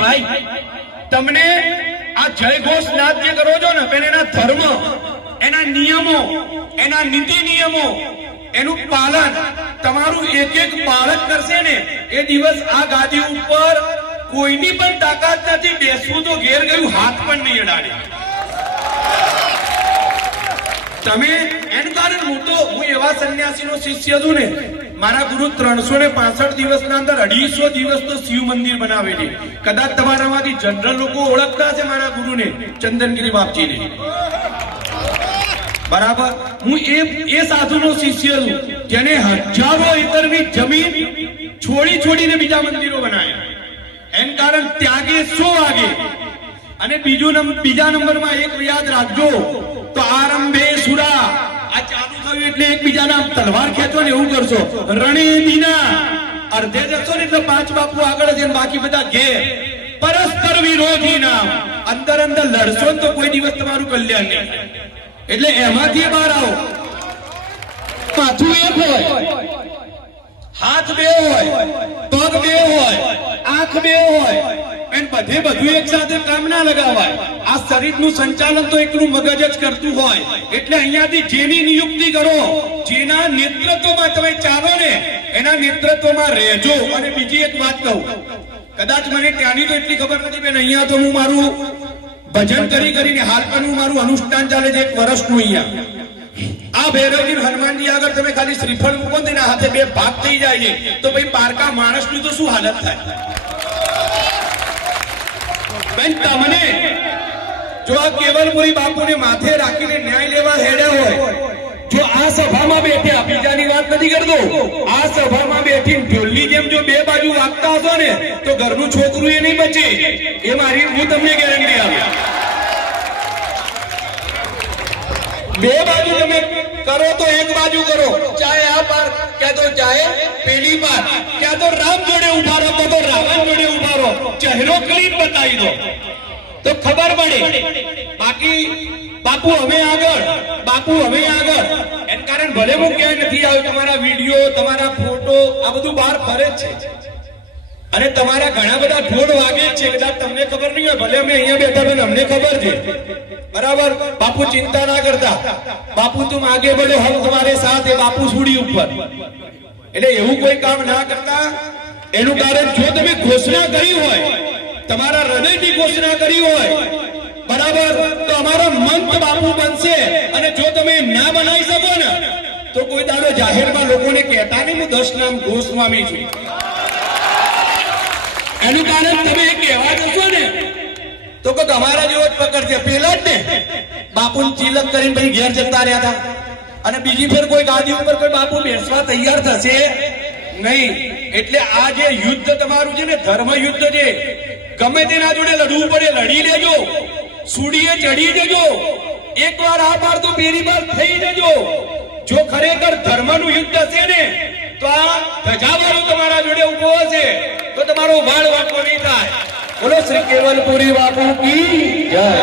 ભાઈ તમને આ જયઘોષ નાદ જે કરો છો ને એના ધર્મ, એના નિયમો, એના નીતિ નિયમો, એનું પાલન તમારું એક એક બાળક કરશે ને એ દિવસ આ ગાદી ઉપર કોઈની પણ તાકાત નથી, બેસવું તો ઘેર ગયું હાથ પણ નહીં અડાડે. તમે એનું કારણ હું એવા સંન્યાસીનો શિષ્ય છું ને, મારા ગુરુ 365 દિવસના અંદર 250 દિવસ તો શિવ મંદિર બનાવેલી. કદાચ તમારામાંથી જનરલ લોકો ઓળખતા છે મારા ગુરુને, ચંદનગીરી બાપજીને, બરાબર. હું એ સાધુનો શિષ્ય છું જેને હજારો એકરની જમીન છોડીને બીજા મંદિરો બનાવ્યા. એનું કારણ ત્યાગે શું વાગે. અને બીજા નંબરમાં એક યાદ રાખજો, તો આરંભે સુરા, આ ચાલુ થયું એટલે એકબીજાના તલવાર ખેંચો ને એવું કરશો. રણે દીના અર્ધે જશો ને એટલે 5 બાપુ આગળ છે, બાકી બધા ઘેર. પરસ્પર વિરોધી નામ, અંદર લડશો ને તો કોઈ દિવસ તમારું કલ્યાણ નહીં. એટલે એમાંથી બહાર આવો. માથું એક હોય, હાથ બે હોય, પગ બે હોય, આંખ બે હોય, બધું એક સાથે કામ ના લગાવાય. આ શરીરનું સંચાલન તો એકલું મગજ જ કરતું હોય. એટલે અહીંયાથી જેની નિયુક્તિ કરો, જેના નેતૃત્વમાં તમે ચાલો ને એના નેતૃત્વમાં રહેજો. અને બીજી એક વાત કહું, કદાચ મને ત્યાંની તો એટલી ખબર નથી, બેન અહીંયા તો હું મારું ભજન કરીને હાલ પણ મારું અનુષ્ઠાન ચાલે છે 1 વર્ષનું. અહીંયા આ ભૈરવજી હનુમાનજી આગળ તમે ખાલી શ્રીફળ મૂકો ને હાથે 2 ભાગ થઈ જાય છે, તો ભાઈ પારકા માણસની તો શું હાલત થાય. બેન તમને જો આ કેવલપુરી બાપુને માથે રાખીને ન્યાય લેવા હેડ્યા હોય, જો આ સભામાં બેઠ્યા, બીજાની વાત નથી કરતો, આ સભામાં બેઠી ઢોલની જેમ જો 2 બાજુ વાગતા હશો ને તો ઘરનું છોકરું એ નહીં બચે. એ મારી હું તમને ગેરંટી આપું. 2 બાજુ તમે કરો તો 1 બાજુ કરો, ચાહે આ પાર ક્યાં તો ચાહે પેલી પાર, ક્યાં તો રામ જોડે ઉભા રહો તો રાવણ જોડે ઉભા રહો, ચહેરો કરીને બતાવી દો તો ખબર પડે. બાકી બાપુ અમે આગળ, બાપુ અમે આગળ. એન કારણ ભલે હું ક્યાંય નથી આવ્યો, તમારા વિડીયો, તમારા ફોટો આ બધું બહાર ફરે જ છે. અને તમારા ઘણા બધા ઢોળ વાગે જ છે, કદાચ તમને ખબર નહીં હોય, ભલે અમે અહીંયા બેઠા તો અમને ખબર છે, બરાબર. બાપુ ચિંતા ના કરતા, બાપુ તુમ આગે बढ़ो हम तुम्हारे साथ है, બાપુ સુડી ઉપર. એટલે એવું કોઈ કામ ના કરતા. એનું કારણ જો તમે ઘોષણા કરી હોય, તમારા હૃદયથી ઘોષણા કરી હોય, બરાબર, તો અમારા મંત બાપુ બનશે. અને જો તમે ના બનાવી શકો ને તો કોઈ દાડો જાહેરમાં લોકોને કહેતા નહીં હું 10 નામ ગોસ્વામી છું. એનું કારણ તમે કહેવા જશો ને તો કે તમારા જેવો જ પકડશે. પેલા જ ને બાપુ ચિલક કરીને ભાઈ ઘેર જતા રહ્યા હતા, અને બીજી ફેર કોઈ ગાદી ઉપર કોઈ બાપુ બેસવા તૈયાર થશે નહીં. એટલે આ જે યુદ્ધ તમારું છે ને, ધર્મ યુદ્ધ છે, ગમે તેના જોડે લડવું પડે લડી લેજો, સુડીએ ચડી જજો, એકવાર આ બાર તો પેલી બાર થઈ જજો. જો ખરેખર ધર્મનું યુદ્ધ હશે ને તો આ ધજાવાળો તમારા જોડે ઉભો હશે તો તમારો વાળ વાંકો નહીં થાય. બોલો શ્રી કેવલપુરી બાપુ કી જય.